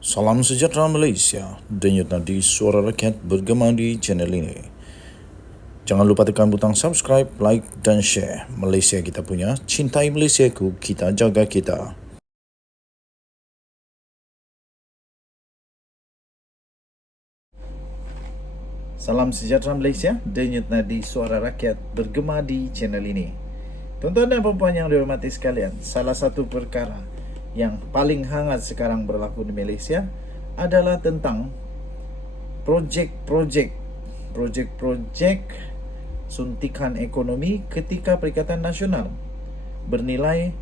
Salam sejahtera Malaysia, denyut nadi suara rakyat bergema di channel ini. Jangan lupa tekan butang subscribe, like dan share. Malaysia kita punya, cintai Malaysiaku, kita jaga kita. Salam sejahtera Malaysia, denyut nadi suara rakyat bergema di channel ini. Tuan-tuan dan puan-puan yang dihormati sekalian, salah satu perkara yang paling hangat sekarang berlaku di Malaysia adalah tentang projek-projek suntikan ekonomi ketika Perikatan Nasional bernilai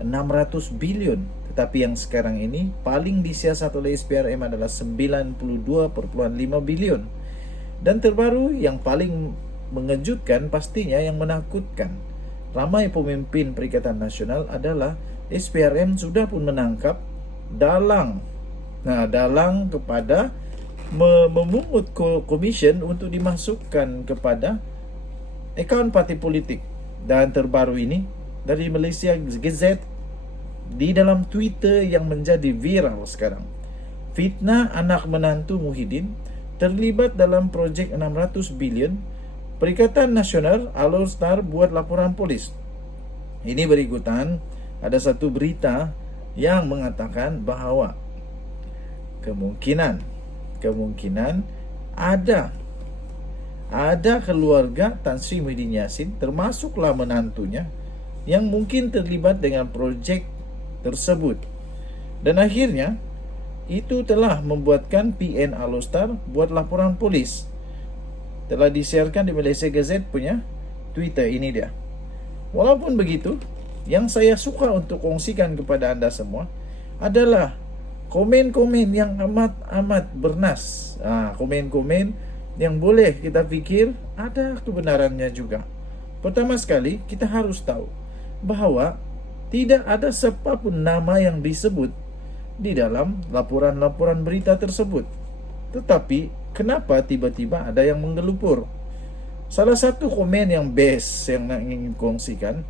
600 bilion, tetapi yang sekarang ini paling disiasat oleh SPRM adalah 92.5 bilion. Dan terbaru yang paling mengejutkan, pastinya yang menakutkan, ramai pemimpin Perikatan Nasional adalah SPRM sudah pun menangkap dalang kepada memungut komisen untuk dimasukkan kepada akaun parti politik. Dan terbaru ini dari Malaysia Gazette, di dalam Twitter yang menjadi viral sekarang, fitnah anak menantu Muhyiddin terlibat dalam projek 600 bilion. Perikatan Nasional Alor Star buat laporan polis. Ini berikutan, ada satu berita yang mengatakan bahawa kemungkinan ada keluarga Tan Sri Muhyiddin Yassin, termasuklah menantunya, yang mungkin terlibat dengan projek tersebut. Dan akhirnya itu telah membuatkan PN Alostar buat laporan polis. Telah disiarkan di Malaysia Gazette punya Twitter, ini dia. Walaupun begitu, yang saya suka untuk kongsikan kepada anda semua adalah komen-komen yang amat bernas. Komen-komen yang boleh kita fikir ada kebenarannya juga. Pertama sekali, kita harus tahu bahawa tidak ada siapapun nama yang disebut di dalam laporan-laporan berita tersebut. Tetapi kenapa tiba-tiba ada yang menggelupur? Salah satu komen yang best yang ingin kongsikan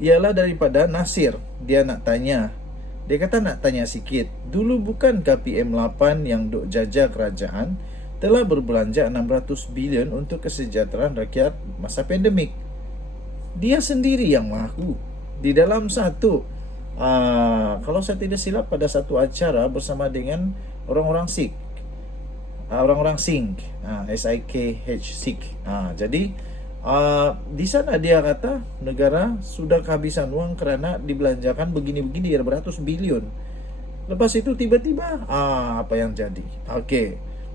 ialah daripada Nasir. Dia kata nak tanya sikit, dulu bukankah PM8 yang duk jaja kerajaan telah berbelanja 600 bilion untuk kesejahteraan rakyat masa pandemik? Dia sendiri yang mengaku di dalam satu kalau saya tidak silap pada satu acara bersama dengan orang-orang Sikh, SIKH. Jadi di sana dia kata negara sudah kehabisan uang kerana dibelanjakan begini-begini beratus bilion. Lepas itu tiba-tiba apa yang jadi?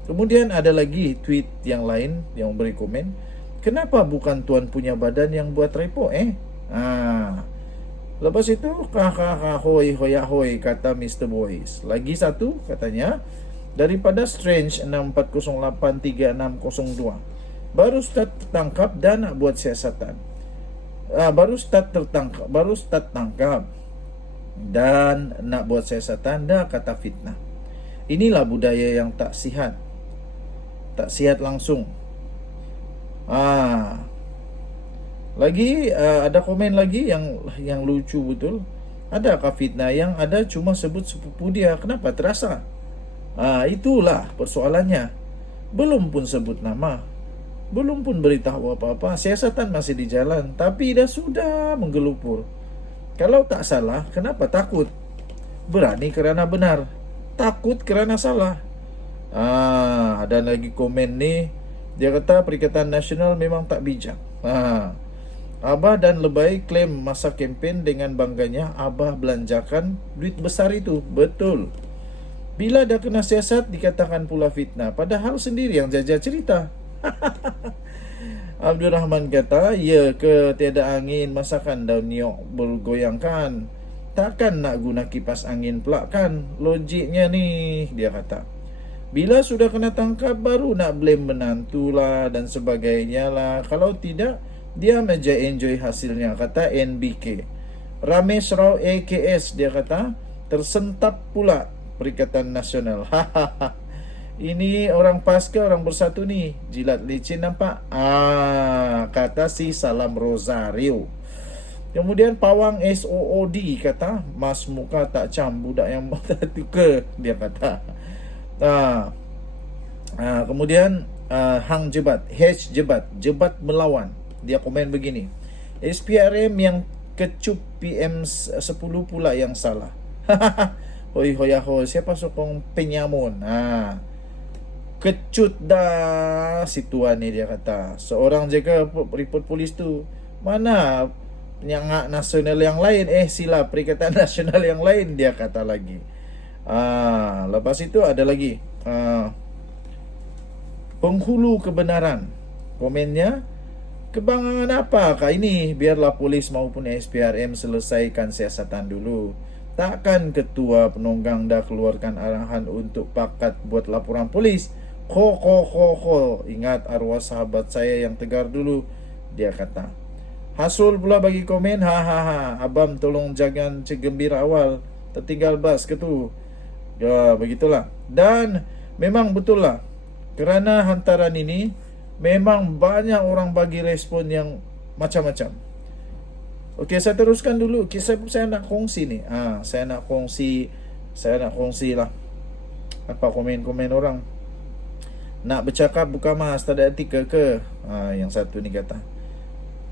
Kemudian ada lagi tweet yang lain yang beri komen, kenapa bukan tuan punya badan yang buat repo Lepas itu hoy kata Mr. Boys. Lagi satu katanya daripada Strange 64083602, baru start tertangkap dan nak buat siasatan. Baru start tangkap dan nak buat siasatan, dah kata fitnah. Inilah budaya yang tak sihat langsung. Lagi ada komen lagi yang lucu betul. Adakah fitnah yang ada cuma sebut sepupu dia? Kenapa terasa? Itulah persoalannya. Belum pun sebut nama, belum pun beritahu apa-apa, siasatan masih di jalan, tapi sudah menggelupur. Kalau tak salah, kenapa takut? Berani kerana benar, takut kerana salah. Ada lagi komen ni, dia kata Perikatan Nasional memang tak bijak. Abah dan Lebay klaim masa kempen dengan bangganya Abah belanjakan duit besar itu. Betul. Bila dah kena siasat dikatakan pula fitnah, padahal sendiri yang jajah cerita. Abdul Rahman kata, ya ke tiada angin masakan daun niok bergoyangkan, takkan nak guna kipas angin pula kan? Logiknya ni, dia kata. Bila sudah kena tangkap baru nak blame menantu lah dan sebagainya lah. Kalau tidak, dia meja enjoy hasilnya, kata NBK. Ramesh Rao AKS, dia kata, tersentap pula Perikatan Nasional. Ini orang Pasca, orang bersatu ni, jilat licin nampak. Kata si Salam Rosario. Kemudian pawang SOOD kata, mas muka tak cam budak yang tuka, dia kata. Kemudian hang jebat, H jebat melawan. Dia komen begini, SPRM yang kecup PM 10 pula yang salah. Hoi hoyaho, siapa sokong penyamun? Kecut dah situan ni, dia kata. Seorang jaga report polis tu, mana penyangak nasional yang lain? Sila Perikatan Nasional yang lain, dia kata lagi. Lepas itu ada lagi penghulu kebenaran. Komennya, kebangangan apakah ini? Biarlah polis maupun SPRM selesaikan siasatan dulu. Takkan ketua penunggang dah keluarkan arahan untuk pakat buat laporan polis? Ingat arwah sahabat saya yang tegar dulu, dia kata. Hasul pula bagi komen, abang tolong jangan cegembira awal, tertinggal bas ke tu. Ya, begitulah. Dan memang betul lah, kerana hantaran ini memang banyak orang bagi respon yang macam-macam. Okey, saya teruskan dulu. Saya nak kongsi ni. Saya nak kongsi lah apa komen-komen orang. Nak bercakap bukan mas, tak ada etika ke? Yang satu ni kata.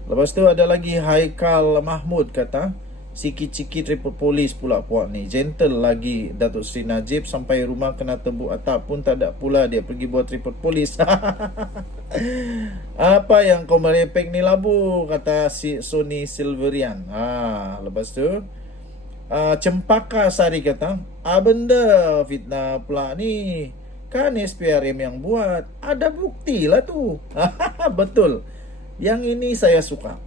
Lepas tu ada lagi Haikal Mahmud kata, sikit-sikit report polis pula puak ni. Gentle lagi Datuk Seri Najib, sampai rumah kena tembuk atap pun tak ada pula dia pergi buat report polis. Apa yang kau merepek ni labu, kata si Sony Silverian. Lepas tu Cempaka Sari kata, benda fitnah pula ni, kan SPRM yang buat, ada bukti lah tu. Betul, yang ini saya suka.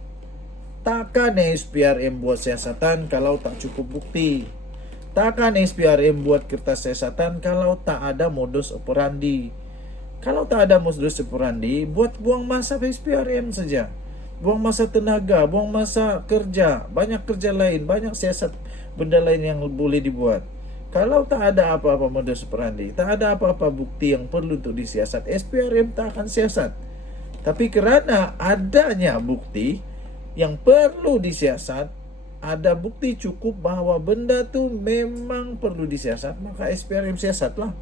Takkan SPRM buat siasatan kalau tak cukup bukti. Takkan SPRM buat kertas siasatan kalau tak ada modus operandi. Kalau tak ada modus operandi, buang masa SPRM saja. Buang masa tenaga, buang masa kerja. Banyak kerja lain, banyak siasat benda lain yang boleh dibuat. Kalau tak ada apa-apa modus operandi, tak ada apa-apa bukti yang perlu untuk disiasat, SPRM tak akan siasat. Tapi kerana adanya bukti yang perlu disiasat, ada bukti cukup bahawa benda tu memang perlu disiasat, maka SPRM siasatlah.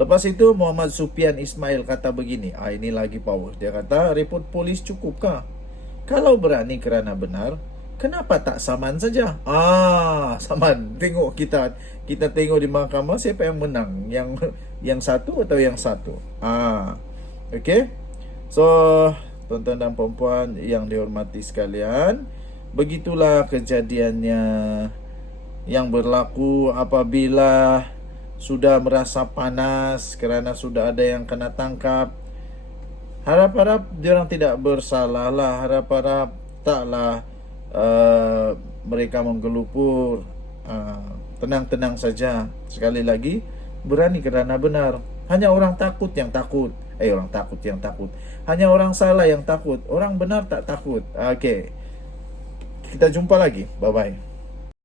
Lepas itu Muhammad Supian Ismail kata begini, ini lagi power. Dia kata, report polis cukupkah? Kalau berani kerana benar, kenapa tak saman saja? Saman. Tengok kita tengok di mahkamah siapa yang menang, yang satu atau yang satu. Okay. So, tuan-tuan dan puan-puan yang dihormati sekalian, begitulah kejadiannya yang berlaku apabila sudah merasa panas kerana sudah ada yang kena tangkap. Harap-harap diorang tidak bersalah lah. Harap-harap taklah mereka menggelupur. Tenang-tenang saja. Sekali lagi, berani kerana benar. Hanya orang takut yang takut. Hanya orang salah yang takut. Orang benar tak takut. Okay, kita jumpa lagi. Bye-bye.